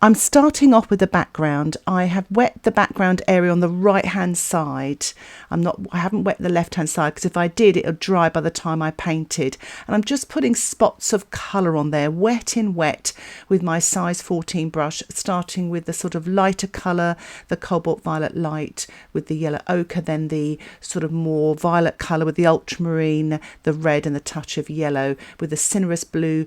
I'm starting off with the background. I have wet the background area on the right hand side. I haven't wet the left hand side because if I did, it would dry by the time I painted. And I'm just putting spots of colour on there, wet in wet, with my size 14 brush, starting with the sort of lighter colour, the cobalt violet light with the yellow ochre, then the sort of more violet colour with the ultramarine, the red and the touch of yellow, with the Cinnerous blue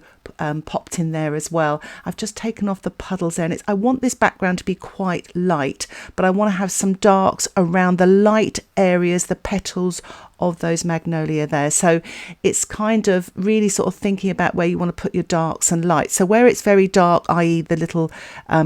popped in there as well. I've just taken off the puddles there, and I want this background to be quite light, but I want to have some darks around the light areas, the petals of those magnolia there. So it's kind of really sort of thinking about where you want to put your darks and lights. So where it's very dark, i.e. the little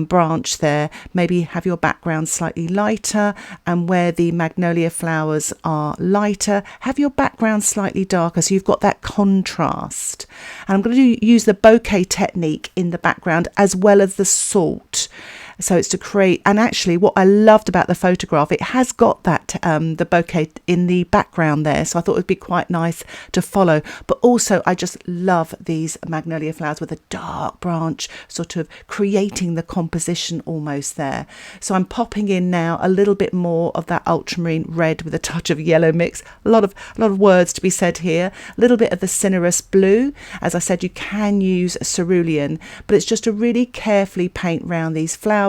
branch there, maybe have your background slightly lighter, and where the magnolia flowers are lighter, have your background slightly darker, so you've got that contrast. And I'm going to use the bokeh technique in the background as well as the salt. So it's to create, and actually what I loved about the photograph, it has got that the bokeh in the background there, so I thought it would be quite nice to follow. But also I just love these magnolia flowers with a dark branch, sort of creating the composition almost there. So I'm popping in now a little bit more of that ultramarine red with a touch of yellow mix. A lot of words to be said here. A little bit of the Cinnerous blue. As I said, you can use cerulean, but it's just to really carefully paint round these flowers.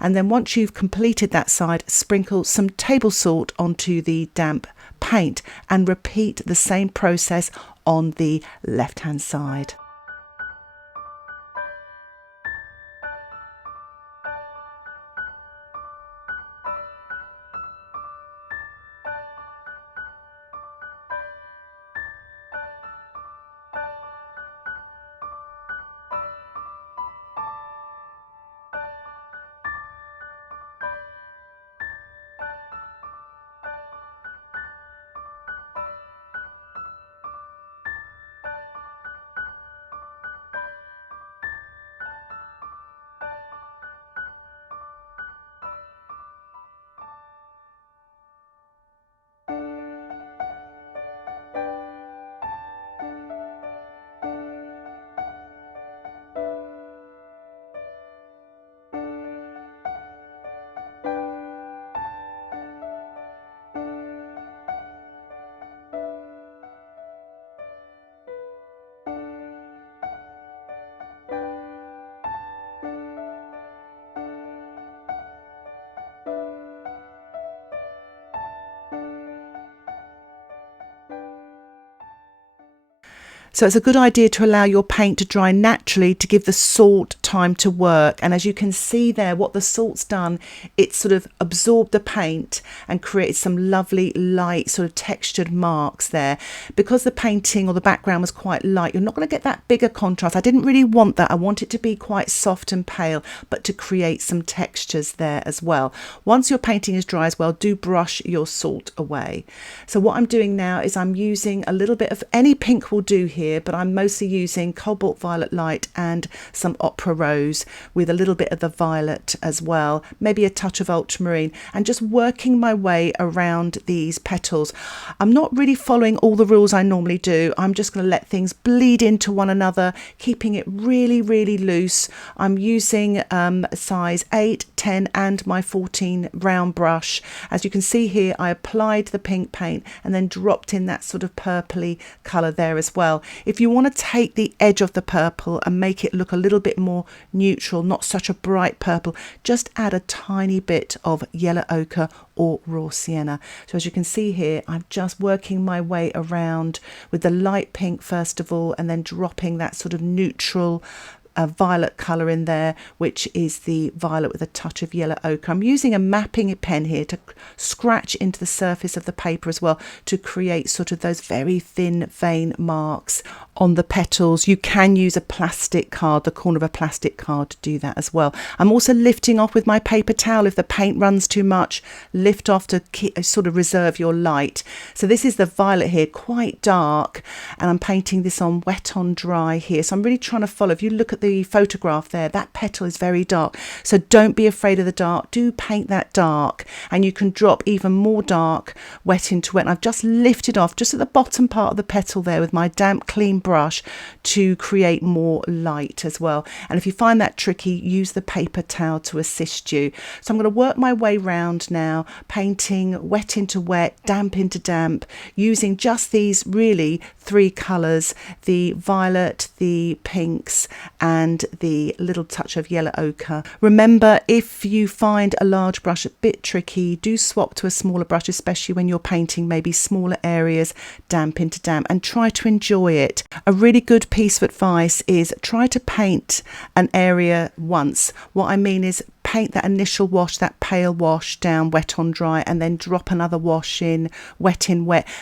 And then once you've completed that side, sprinkle some table salt onto the damp paint and repeat the same process on the left hand side. So it's a good idea to allow your paint to dry naturally to give the salt time to work. And as you can see there, what the salt's done, it's sort of absorbed the paint and created some lovely light sort of textured marks there. Because the painting or the background was quite light, you're not going to get that bigger contrast. I didn't really want that. I want it to be quite soft and pale, but to create some textures there as well. Once your painting is dry as well, do brush your salt away. So what I'm doing now is I'm using a little bit of any pink will do here, but I'm mostly using cobalt violet light and some ochre rose with a little bit of the violet as well, maybe a touch of ultramarine, and just working my way around these petals. I'm not really following all the rules I normally do. I'm just going to let things bleed into one another, keeping it really, really loose. I'm using size 8, 10 and my 14 round brush. As you can see here, I applied the pink paint and then dropped in that sort of purpley colour there as well. If you want to take the edge of the purple and make it look a little bit more neutral, not such a bright purple, just add a tiny bit of yellow ochre or raw sienna. So as you can see here, I'm just working my way around with the light pink first of all, and then dropping that sort of neutral violet colour in there, which is the violet with a touch of yellow ochre. I'm using a mapping pen here to scratch into the surface of the paper as well to create sort of those very thin vein marks on the petals. You can use a plastic card, the corner of a plastic card, to do that as well. I'm also lifting off with my paper towel. If the paint runs too much, lift off to sort of reserve your light. So this is the violet here, quite dark, and I'm painting this on wet on dry here. So I'm really trying to follow. If you look at the photograph there, that petal is very dark. So don't be afraid of the dark. Do paint that dark, and you can drop even more dark wet into wet. And I've just lifted off just at the bottom part of the petal there with my damp clean brush to create more light as well. And if you find that tricky, use the paper towel to assist you. So I'm going to work my way round now, painting wet into wet, damp into damp, using just these really three colours, the violet, the pinks and the little touch of yellow ochre. Remember, if you find a large brush a bit tricky, do swap to a smaller brush, especially when you're painting maybe smaller areas, damp into damp, and try to enjoy it. A really good piece of advice is try to paint an area once. What I mean is paint that initial wash, that pale wash down wet on dry, and then drop another wash in wet,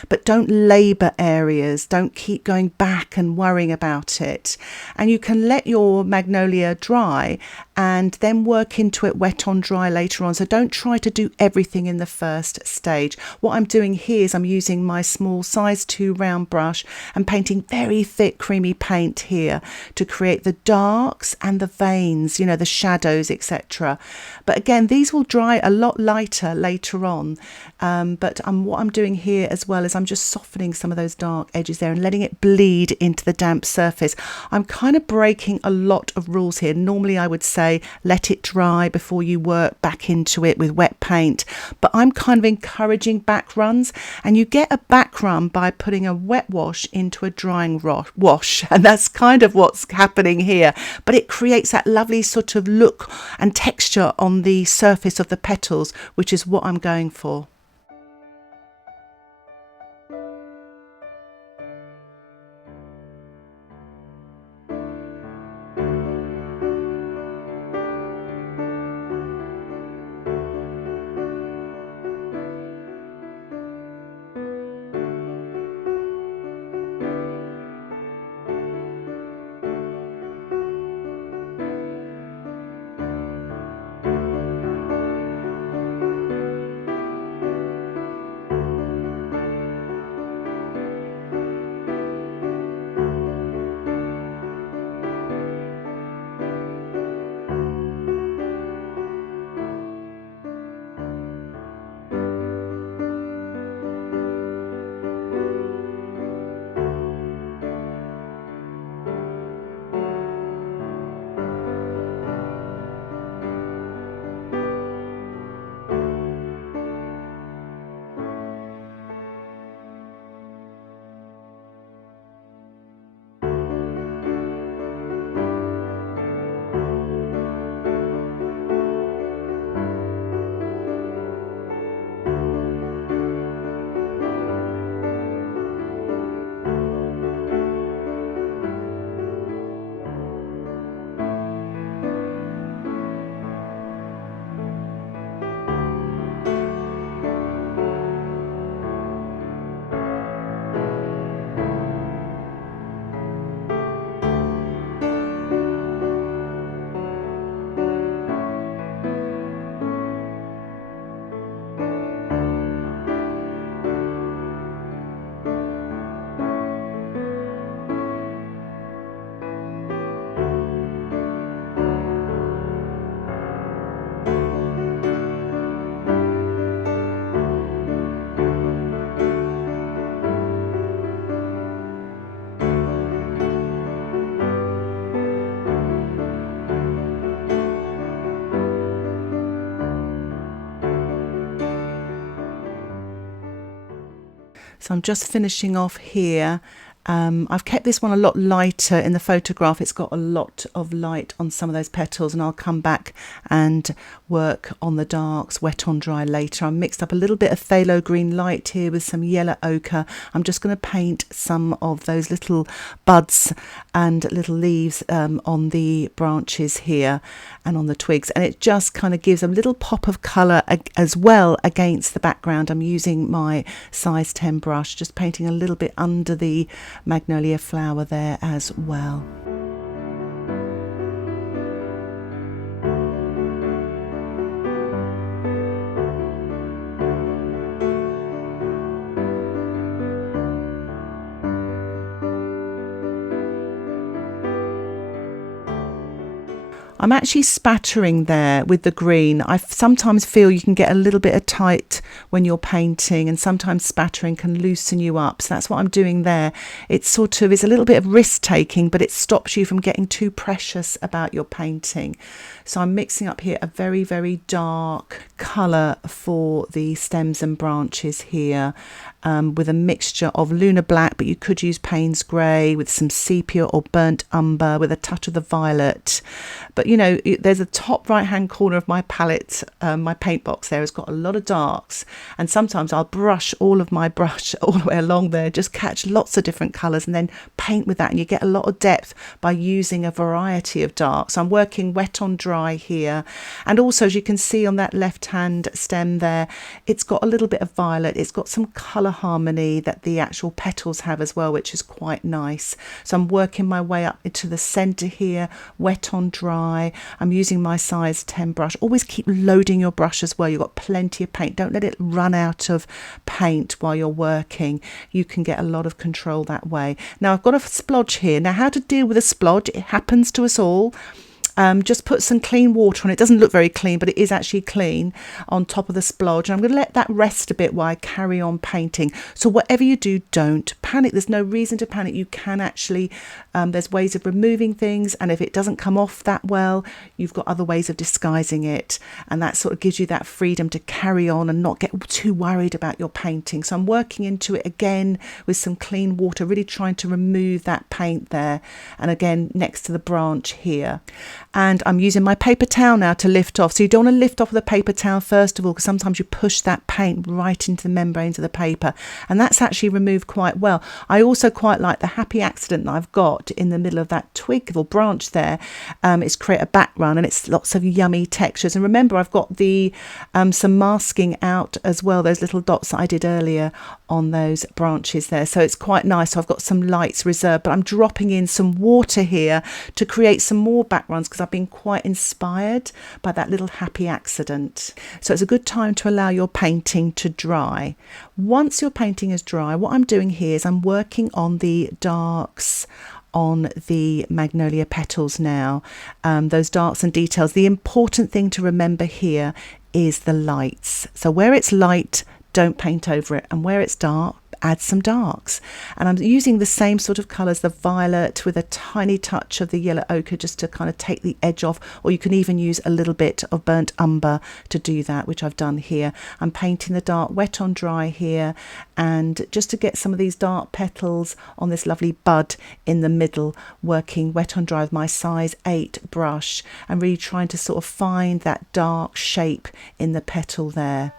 but don't labour areas. Don't keep going back and worrying about it. And you can let your magnolia dry and then work into it wet on dry later on. So don't try to do everything in the first stage. What I'm doing here is I'm using my small size 2 round brush and painting very thick creamy paint here to create the darks and the veins, you know, the shadows, etc. But again, these will dry a lot lighter later on. But what I'm doing here as well is I'm just softening some of those dark edges there and letting it bleed into the damp surface. I'm kind of breaking a lot of rules here. Normally I would say let it dry before you work back into it with wet paint, but I'm kind of encouraging back runs, and you get a back run by putting a wet wash into a drying wash, and that's kind of what's happening here. But it creates that lovely sort of look and texture on the surface of the petals, which is what I'm going for. So I'm just finishing off here. I've kept this one a lot lighter in the photograph. It's got a lot of light on some of those petals, and I'll come back and work on the darks wet on dry later. I mixed up a little bit of phthalo green light here with some yellow ochre. I'm just going to paint some of those little buds and little leaves on the branches here and on the twigs, and it just kind of gives a little pop of colour as well against the background. I'm using my size 10 brush, just painting a little bit under the magnolia flower there as well. I'm actually spattering there with the green. I sometimes feel you can get a little bit of tight when you're painting, and sometimes spattering can loosen you up. So that's what I'm doing there. It's sort of, it's a little bit of risk taking, but it stops you from getting too precious about your painting. So I'm mixing up here a very, very dark colour for the stems and branches here, with a mixture of Lunar black, but you could use Paynes grey with some sepia or burnt umber with a touch of the violet. But you know, there's a top right hand corner of my palette, my paint box there has got a lot of darks, and sometimes I'll brush all of my brush all the way along there, just catch lots of different colours and then paint with that, and you get a lot of depth by using a variety of darks. So I'm working wet on dry here, and also as you can see on that left hand stem there, it's got a little bit of violet, it's got some colour harmony that the actual petals have as well, which is quite nice. So I'm working my way up into the centre here, wet on dry. I'm using my size 10 brush. Always keep loading your brush as well. You've got plenty of paint. Don't let it run out of paint while you're working. You can get a lot of control that way. Now I've got a splodge here. Now how to deal with a splodge? It happens to us all. Just put some clean water on it. It doesn't look very clean, but it is actually clean on top of the splodge. And I'm going to let that rest a bit while I carry on painting. So whatever you do, don't panic. There's no reason to panic. You can actually, there's ways of removing things. And if it doesn't come off that well, you've got other ways of disguising it. And that sort of gives you that freedom to carry on and not get too worried about your painting. So I'm working into it again with some clean water, really trying to remove that paint there. And again, next to the branch here. And I'm using my paper towel now to lift off. So you don't want to lift off with a paper towel first of all, because sometimes you push that paint right into the membranes of the paper, and that's actually removed quite well. I also quite like the happy accident that I've got in the middle of that twig or branch there. It's create a back run, and it's lots of yummy textures. And remember, I've got the some masking out as well, those little dots that I did earlier on those branches there. So it's quite nice. So I've got some lights reserved, but I'm dropping in some water here to create some more back runs, because I've been quite inspired by that little happy accident. So it's a good time to allow your painting to dry. Once your painting is dry, what I'm doing here is I'm working on the darks on the magnolia petals now, those darks and details. The important thing to remember here is the lights. So where it's light, don't paint over it, and where it's dark, add some darks. And I'm using the same sort of colours, the violet with a tiny touch of the yellow ochre, just to kind of take the edge off, or you can even use a little bit of burnt umber to do that, which I've done here. I'm painting the dark wet on dry here, and just to get some of these dark petals on this lovely bud in the middle, working wet on dry with my size 8 brush, and really trying to sort of find that dark shape in the petal there.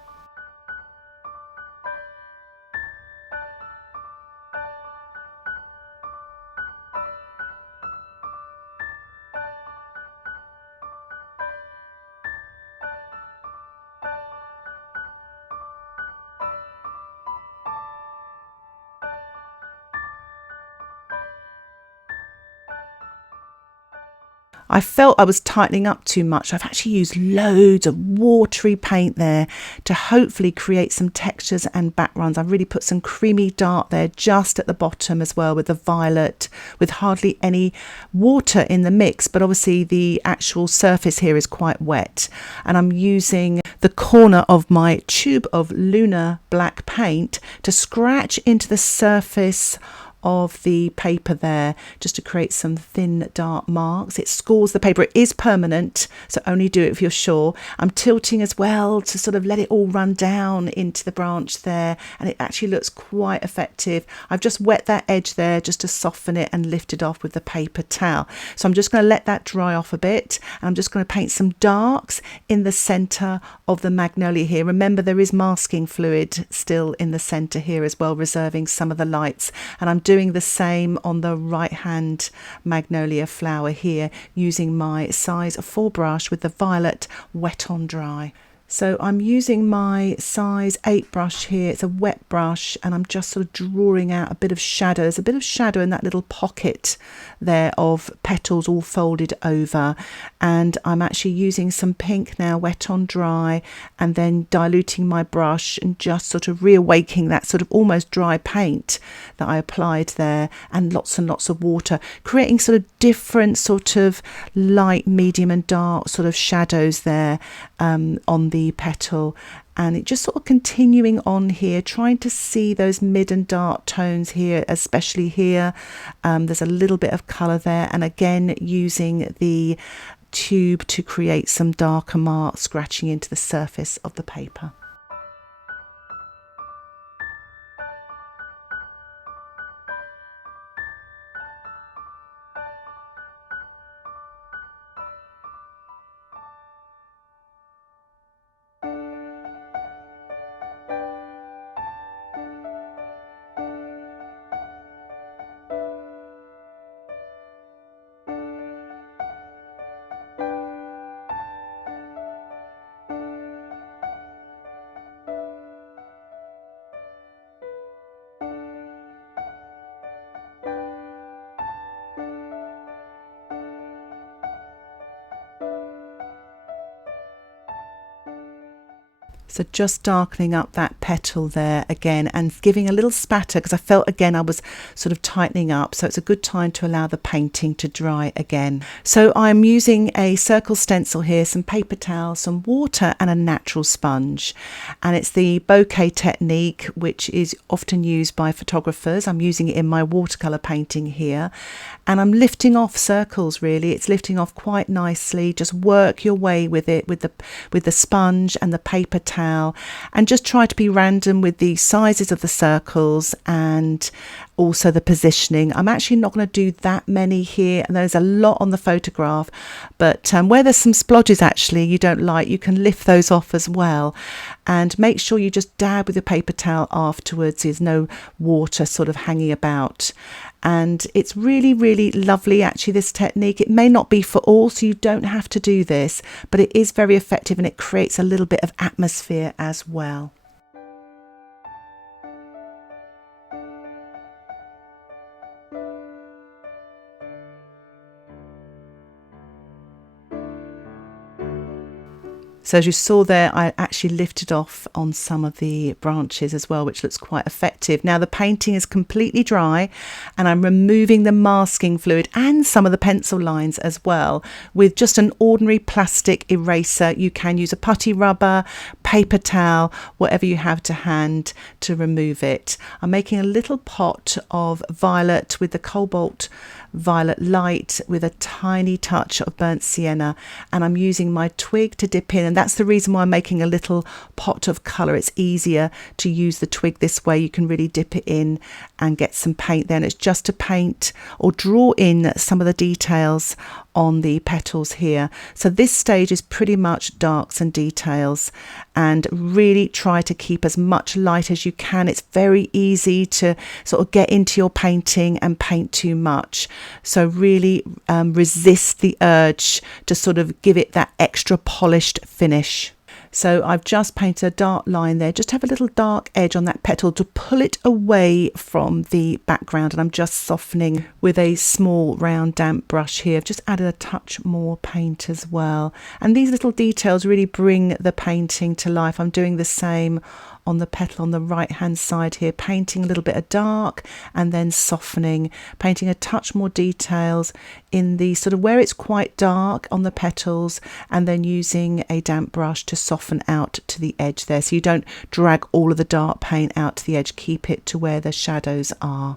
I felt I was tightening up too much. I've actually used loads of watery paint there to hopefully create some textures and backgrounds. I've really put some creamy dark there just at the bottom as well, with the violet, with hardly any water in the mix, but obviously the actual surface here is quite wet. And I'm using the corner of my tube of Lunar black paint to scratch into the surface of the paper there, just to create some thin dark marks. It scores the paper. It is permanent, so only do it if you're sure. I'm tilting as well to sort of let it all run down into the branch there, and it actually looks quite effective. I've just wet that edge there just to soften it and lift it off with the paper towel. So I'm just going to let that dry off a bit, and I'm just going to paint some darks in the centre of the magnolia here. Remember, there is masking fluid still in the centre here as well, reserving some of the lights. And I'm doing the same on the right hand magnolia flower here, using my size 4 brush with the violet wet on dry. So I'm using my size 8 brush here. It's a wet brush, and I'm just sort of drawing out a bit of shadow. There's a bit of shadow in that little pocket there of petals all folded over, and I'm actually using some pink now, wet on dry, and then diluting my brush and just sort of reawakening that sort of almost dry paint that I applied there, and lots of water, creating sort of different sort of light, medium and dark sort of shadows there on the petal. And it just sort of continuing on here, trying to see those mid and dark tones here, especially here. There's a little bit of colour there, and again using the tube to create some darker marks scratching into the surface of the paper. So just darkening up that petal there again and giving a little spatter, because I felt again I was sort of tightening up, so it's a good time to allow the painting to dry again. So I'm using a circle stencil here, some paper towel, some water and a natural sponge, and it's the bokeh technique, which is often used by photographers. I'm using it in my watercolour painting here, and I'm lifting off circles. Really, it's lifting off quite nicely. Just work your way with it with the sponge and the paper towel, and just try to be random with the sizes of the circles and also the positioning. I'm actually not going to do that many here, and there's a lot on the photograph, but where there's some splodges actually you don't like, you can lift those off as well, and make sure you just dab with your paper towel afterwards. There's no water sort of hanging about, and it's really, really lovely actually, this technique. It may not be for all, so you don't have to do this, but it is very effective and it creates a little bit of atmosphere as well. So as you saw there, I actually lifted off on some of the branches as well, which looks quite effective. Now the painting is completely dry, and I'm removing the masking fluid and some of the pencil lines as well with just an ordinary plastic eraser. You can use a putty rubber, paper towel, whatever you have to hand to remove it. I'm making a little pot of violet with the Cobalt violet light with a tiny touch of burnt sienna, and I'm using my twig to dip in, and that's the reason why I'm making a little pot of colour. It's easier to use the twig this way. You can really dip it in and get some paint then. It's just to paint or draw in some of the details on the petals here. So this stage is pretty much darks and details, and really try to keep as much light as you can. It's very easy to sort of get into your painting and paint too much, so really resist the urge to sort of give it that extra polished finish. So I've just painted a dark line there, just have a little dark edge on that petal to pull it away from the background, and I'm just softening with a small round damp brush here. I've just added a touch more paint as well, and these little details really bring the painting to life. I'm doing the same on the petal on the right hand side here, painting a little bit of dark and then softening, painting a touch more details in the sort of where it's quite dark on the petals, and then using a damp brush to soften out to the edge there, so you don't drag all of the dark paint out to the edge, keep it to where the shadows are.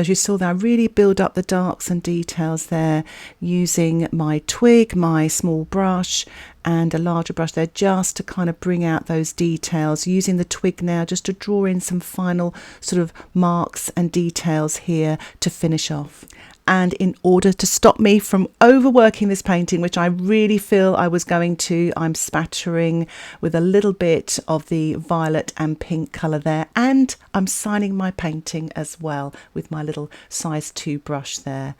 So as you saw there, I really build up the darks and details there using my twig, my small brush, and a larger brush there, just to kind of bring out those details, using the twig now just to draw in some final sort of marks and details here to finish off. And in order to stop me from overworking this painting, which I really feel I was going to, I'm spattering with a little bit of the violet and pink colour there, and I'm signing my painting as well with my little size 2 brush there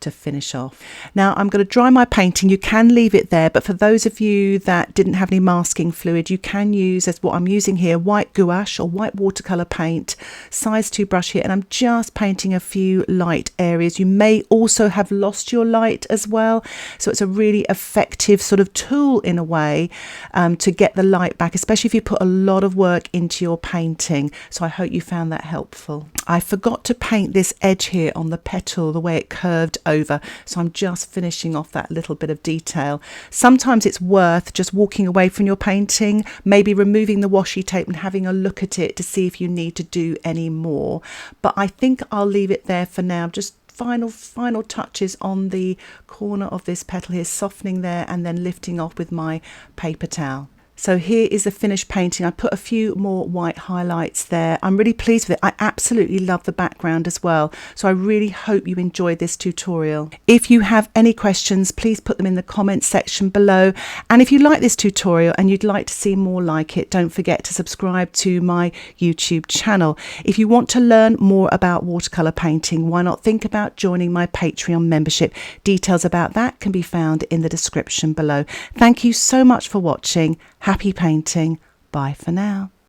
to finish off. Now I'm going to dry my painting. You can leave it there, but for those of you that didn't have any masking fluid, you can use, as what I'm using here, white gouache or white watercolour paint, size 2 brush here, and I'm just painting a few light areas. You may also have lost your light as well, so it's a really effective sort of tool in a way to get the light back, especially if you put a lot of work into your painting. So I hope you found that helpful. I forgot to paint this edge here on the petal, the way it curved over, so I'm just finishing off that little bit of detail. Sometimes it's worth just walking away from your painting, maybe removing the washi tape and having a look at it to see if you need to do any more, but I think I'll leave it there for now. Just final touches on the corner of this petal here, softening there and then lifting off with my paper towel. So here is the finished painting. I put a few more white highlights there. I'm really pleased with it. I absolutely love the background as well. So I really hope you enjoyed this tutorial. If you have any questions, please put them in the comments section below. And if you like this tutorial and you'd like to see more like it, don't forget to subscribe to my YouTube channel. If you want to learn more about watercolour painting, why not think about joining my Patreon membership? Details about that can be found in the description below. Thank you so much for watching. Happy painting. Bye for now.